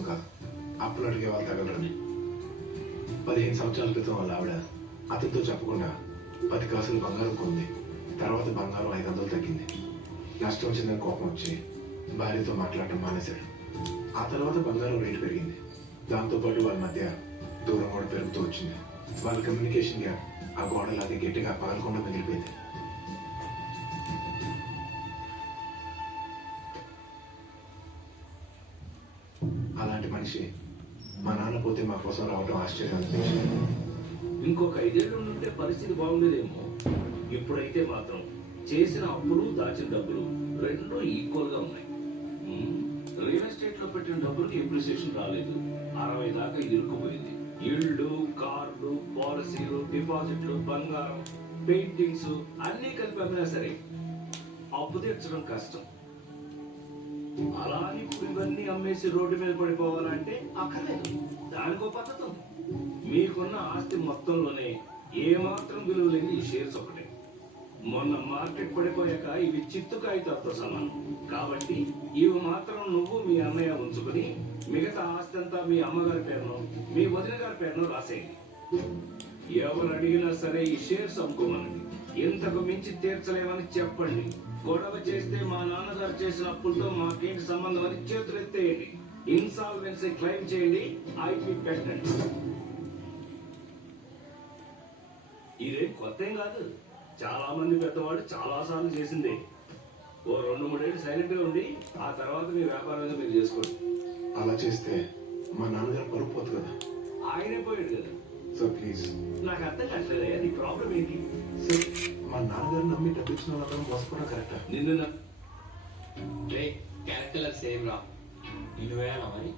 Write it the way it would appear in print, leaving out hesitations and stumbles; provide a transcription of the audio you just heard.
కోసం కాదు, అప్పులు అడిగే వాళ్ళు తగలరని. 15 సంవత్సరాల క్రితం వాళ్ళ ఆవిడ అతనితో చెప్పకుండా 10 కాసులు బంగారం కొంది. తర్వాత బంగారం 500 తగ్గింది. నష్టం వచ్చిందని కోపం వచ్చి భార్యతో మాట్లాడటం మానేశాడు. ఆ తర్వాత బంగారం రేటు పెరిగింది. దాంతోపాటు వాళ్ళ మధ్య దూరం కూడా పెరుగుతూ వచ్చింది. వాళ్ళ కమ్యూనికేషన్ గ్యాప్ ఆ గోడలాగే గట్టిగా పగలకుండా మిగిలిపోయింది. అలాంటి మనిషి మా నాన్న పోతే మా కోసం రావడం ఆశ్చర్యం అనిపించింది. ఇంకొక 5 ఏళ్ళు ఉంటే పరిస్థితి బాగుండేదేమో. ఇప్పుడైతే మాత్రం చేసిన అప్పులు దాచిన డబ్బులు రెండు ఈక్వల్ గా ఉన్నాయి. రియల్ ఎస్టేట్ లో పెట్టిన డబ్బులకి ఎప్రిసియేషన్ రాలేదు. 60 దాకా ఇరుక్కుపోయింది. ఇళ్ళు, కార్లు, పాలసీలు, డిపాజిట్లు, బంగారం, పెయింటింగ్స్ అన్ని కలిపి అమ్మినా సరే అప్పు తీర్చడం కష్టం. అలా అని ఇప్పుడు ఇవన్నీ అమ్మేసి రోడ్డు మీద పడిపోవాలంటే అక్కర్లేదు. దానికో పద్ధతి ఉంది. మీకున్న ఆస్తి మొత్తంలోనే ఏమాత్రం విలువ లేని ఈ షేర్స్ ఒకటే. మొన్న మార్కెట్ పడిపోయాక ఇవి చిత్తు కాగితాలతో సమానం. కాబట్టి ఇవి మాత్రం నువ్వు మీ అన్నయ్య ఉంచుకుని మిగతా ఆస్తి అంతా మీ అమ్మగారి పేరును, మీ వదిన గారి పేరును రాసేయండి. ఎవరు అడిగినా సరే ఈ షేర్స్ అమ్ముకోమనండి. ఇంతకు మించి తీర్చలేమని చెప్పండి. గొడవ చేస్తే మా నాన్నగారు చేసిన అప్పులతో మాకేంటి సంబంధం అని చేతులు ఎత్తేయండి. ఇన్సాల్వెన్సీ క్లెయిమ్ చేయండి. ఐపీ పెట్టండి. ఇదేం కొత్త ఏం కాదు. చాలా మంది పెద్దవాళ్ళు చాలా సార్లు చేసిందే. ఓ 2-3 ఏళ్ళు సైలెంట్ గా ఉండి ఆ తర్వాత మీ వ్యాపారంగా మీరు చేసుకోండి. అలా చేస్తే మా నాన్నగారు పరుపు పోతుంది కదా. ఆయనే పోయాడు కదా. So please. నాకు అర్థం కావట్లేదా నీ ప్రాబ్లం ఏంటి? సో మా నాన్నగారు నమ్మి డబ్బు ఇచ్చిన వాళ్ళందరం మోసపోవడం కరెక్టా? నిన్ను క్యారెక్టర్ సేమ్ రా. నువ్వేనా మరి